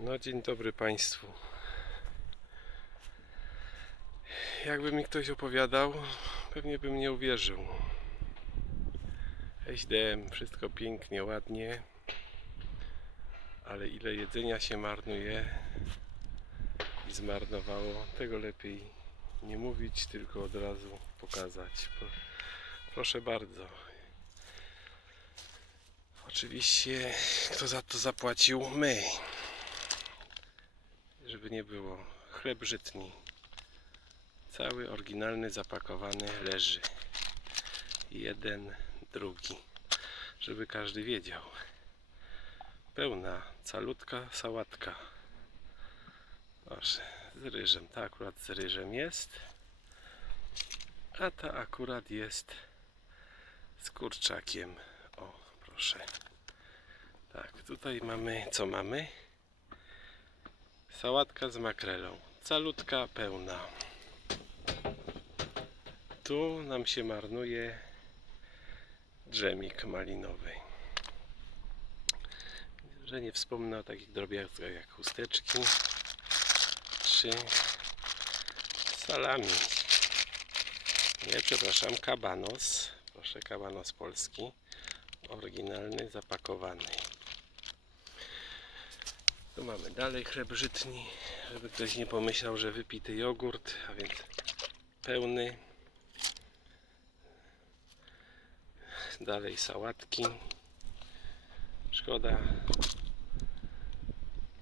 No dzień dobry Państwu. Jakby mi ktoś opowiadał, pewnie bym nie uwierzył. SDM, wszystko pięknie, ładnie, ale ile jedzenia się marnuje i zmarnowało, tego lepiej nie mówić, tylko od razu pokazać. Pro- Proszę bardzo. Oczywiście, kto za to zapłacił? My nie było. Chleb żytni. Cały oryginalny, zapakowany leży. Jeden, drugi. Żeby każdy wiedział. Pełna, calutka sałatka. Proszę, z ryżem. Ta akurat z ryżem jest. A ta akurat jest z kurczakiem. O, proszę. Tak, tutaj mamy, co mamy? Sałatka z makrelą. Calutka pełna. Tu nam się marnuje drzemik malinowy. Że nie wspomnę o takich drobiazgach jak chusteczki czy salami. Nie, przepraszam, kabanos. Proszę, kabanos polski. Oryginalny, zapakowany. Tu mamy dalej chleb żytni, żeby ktoś nie pomyślał, że wypity jogurt, a więc pełny. Dalej sałatki. Szkoda,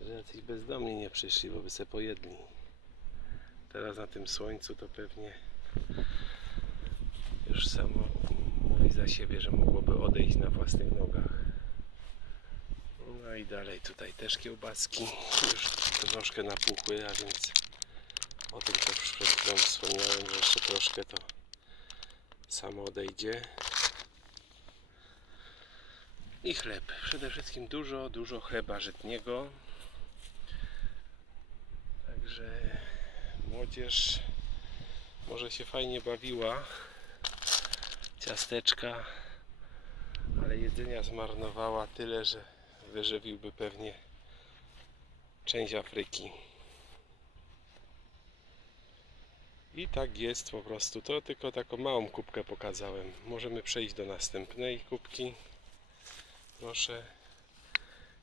że jacyś bezdomni nie przyszli, bo by se pojedli. Teraz na tym słońcu to pewnie już samo mówi za siebie, że mogłoby odejść na własnych nogach. No i dalej tutaj też kiełbaski już troszkę napuchły, a więc o tym też przed chwilą wspomniałem, że jeszcze troszkę to samo odejdzie. I chleb. Przede wszystkim dużo, dużo chleba żytniego. Także młodzież może się fajnie bawiła. Ciasteczka, ale jedzenia zmarnowała tyle, że wyżywiłby pewnie część Afryki. I tak jest po prostu. To tylko taką małą kubkę pokazałem. Możemy przejść do następnej kubki. Proszę.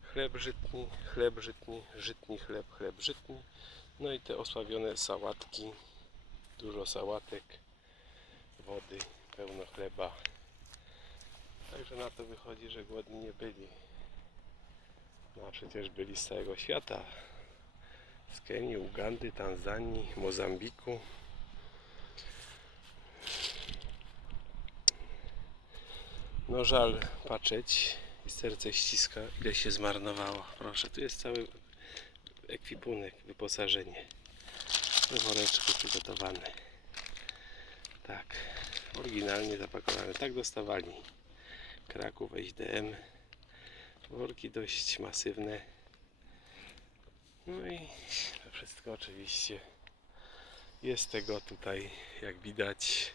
Chleb żytni, chleb żytni, żytni chleb, chleb żytni. No i te osławione sałatki. Dużo sałatek, wody, pełno chleba. Także na to wychodzi, że głodni nie byli. No a przecież byli z całego świata. Z Kenii, Ugandy, Tanzanii, Mozambiku. No żal patrzeć i serce ściska, ile się zmarnowało. Proszę, tu jest cały ekwipunek, wyposażenie. W woreczku przygotowane. Tak, oryginalnie zapakowane. Tak dostawali. Kraków HDM. Worki dość masywne. No i to wszystko oczywiście jest tego tutaj, jak widać,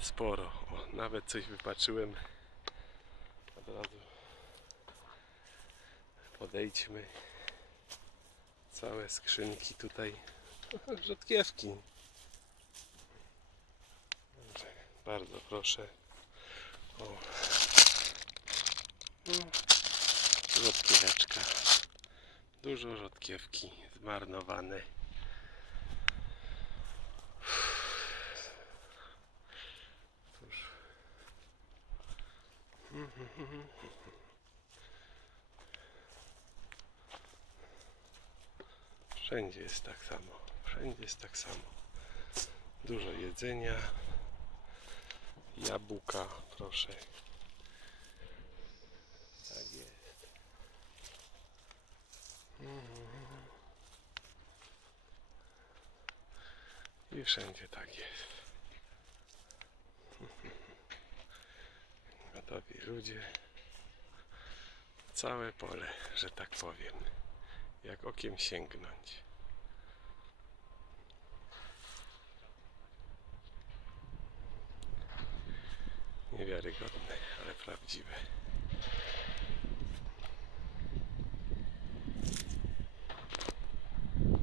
sporo. O, nawet coś wypatrzyłem. Od razu podejdźmy. Całe skrzynki tutaj. Rzodkiewki. Dobrze, Bardzo proszę. O. No, Rzodkieweczka. Dużo rzodkiewki zmarnowane. Cóż. Wszędzie jest tak samo. Wszędzie jest tak samo. Dużo jedzenia. Jabłka, proszę. Tak jest. I wszędzie tak jest. Gotowi ludzie. Całe pole, że tak powiem. Jak okiem sięgnąć. Niewiarygodne, ale prawdziwe.